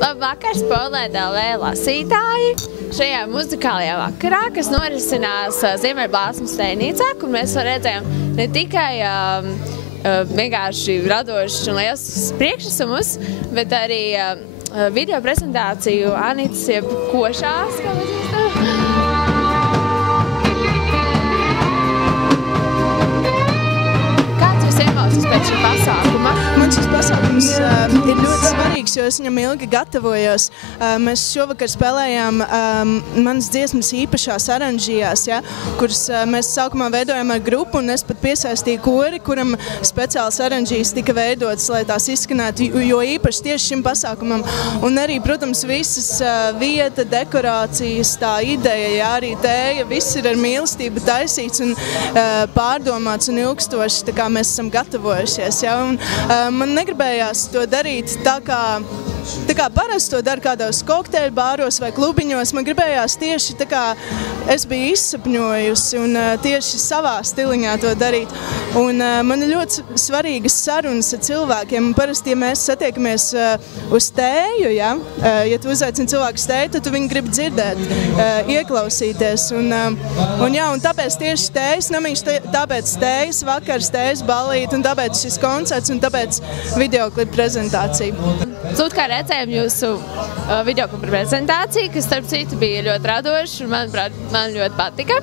Labvakar, Spotlight.lv lasītāji! Šajā muzikālajā vakarā, kas norisinās Ziemeļblāsmas stejnīcā, kur mēs redzējām ne tikai vienkārši radošus un liels priekšnesumus, bet arī video prezentāciju Anitas jeb Košās, kā mēs zinām. Kāds jūs emocijas pēc šī pasākuma? Man šis pasākums ir ļoti svarīgs, jo es viņam ilgi gatavojos. Mēs šovakar spēlējām manas dziesmas īpašās aranžijās, ja, kuras mēs sākumā veidojām ar grupu, un es pat piesaistīju kori, kuram speciāls aranžijas tika veidotas, lai tās izskanētu, jo īpaši tieši šim pasākumam. Un arī, protams, visas vieta, dekorācijas, tā ideja, ja, arī tēja, viss ir ar mīlestību taisīts un pārdomāts un ilgstoši, tā kā mēs esam gatavojušies. Ja, un, man negribējās to darīt tā kā parasti to dara kādos kokteļu bāros vai klubiņos. Man gribējās tieši tā kā es biju izsapņojusi un tieši savā stiliņā to darīt. Un man ir ļoti svarīgas sarunas ar cilvēkiem. Parasti, ja mēs satiekamies uz tēju, ja tu uzaicini cilvēku uz tēju, tad tu viņu gribi dzirdēt, ieklausīties. Un tāpēc tieši tējas namiņš, tāpēc tējas vakars, tējas ballīte un tāpēc šis koncerts un tāpēc videoklipa prezentācija. Sūt, kā redzējām jūsu videoklipa prezentāciju, kas starp citu bija ļoti radoša un, manuprāt, man ļoti patika.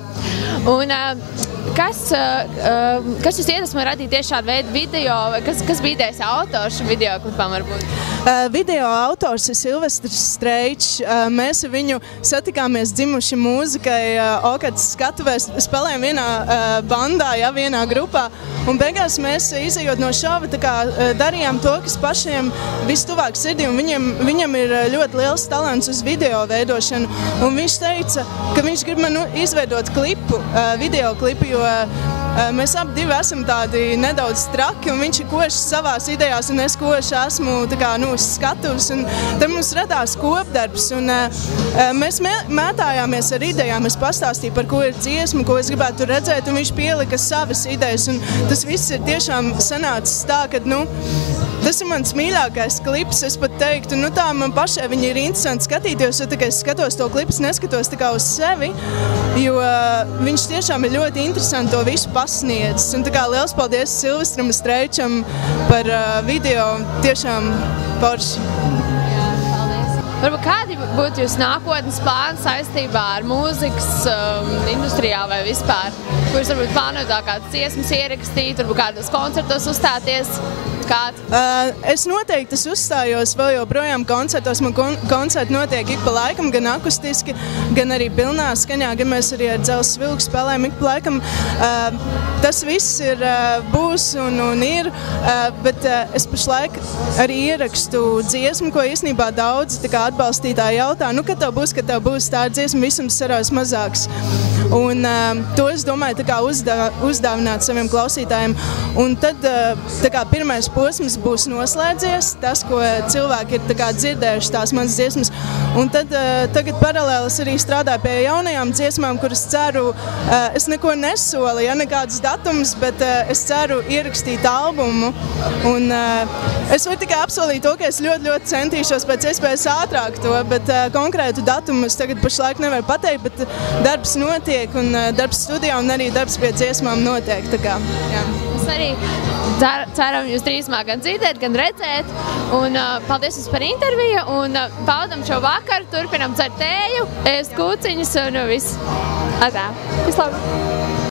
Un kas jūs iedvesmo radīt tieši šādu veidu video, vai kas bija idejas autors šim videoklipam varbūt? Video autors ir Silvestris Streičs. Mēs ar viņu satikāmies dzimuši mūzikai Okatas skatuvēs, spēlējām vienā bandā, ja, vienā grupā. Un beigās mēs, izejot no šova, tā kā darījām to, kas pašiem vistuvāk sirdī, un viņam ir ļoti liels talants uz video veidošanu. Un viņš teica, ka viņš grib man izveidot klipu, videoklipu, jo mēs abi divi esam tādi nedaudz traki, un viņš ir košs savās idejās, un es koši esmu tā kā, uz skatuves, un te mums radās kopdarbs, un mēs mētājāmies ar idejām. Es pastāstīju, par ko ir dziesma, ko es gribētu redzēt, un viņš pielika savas idejas, un tas viss ir tiešām sanācis tā, ka, tas ir mans mīļākais klips. Es pat teiktu, tā man pašai viņa ir interesanti skatīties, jo tā kā es skatos to klipu, neskatos tā kā uz sevi, jo viņš tiešām ir ļoti interesanti to visu pasniedzis. Un tā kā liels paldies Silvestram Streičam par video, tiešām forši. Jā, paldies. Varbūt kādi būtu jūs nākotnes plāni saistībā ar mūzikas industrijā vai vispār? Kurus varbūt plānojat kādas dziesmas ierakstīt, varbūt kādos koncertos uzstāties? Es noteikti uzstājos vēl joprojām koncertos. Man koncerti notiek ik pa laikam, gan akustiski, gan arī pilnā skaņā, gan mēs arī ar Dzelzs Vilku spēlējam ik pa laikam. Tas viss ir, būs un ir, bet es pašlaik arī ierakstu dziesmu, ko īstenībā daudzi atbalstītāji jautā, kad tev būs tā dziesma, visums sarās mazāks. Un to es domāju uzdāvināt saviem klausītājiem. Un tad pirmais posms būs noslēdzies, tas, ko cilvēki ir dzirdējuši tās manas dziesmas. Un tad tagad paralēli es arī strādāju pie jaunajām dziesmām, kuras ceru, es neko nesolu, ja nekādus datumus, bet es ceru ierakstīt albumu. Un es varu tikai apsolīt to, ka es ļoti centīšos pēc iespējas ātrāk to, bet konkrētu datumu es tagad pašlaik nevaru pateikt, bet darbs notiek un darbs studijā un arī darbs pie dziesmām notiek. Jā. Mēs arī ceram jūs drīzumā gan dzirdēt, gan redzēt. Un paldies jums par interviju un baudam šo vakaru, turpinam dzert tēju, ēst kūciņus un viss. Atā. Vislabāk!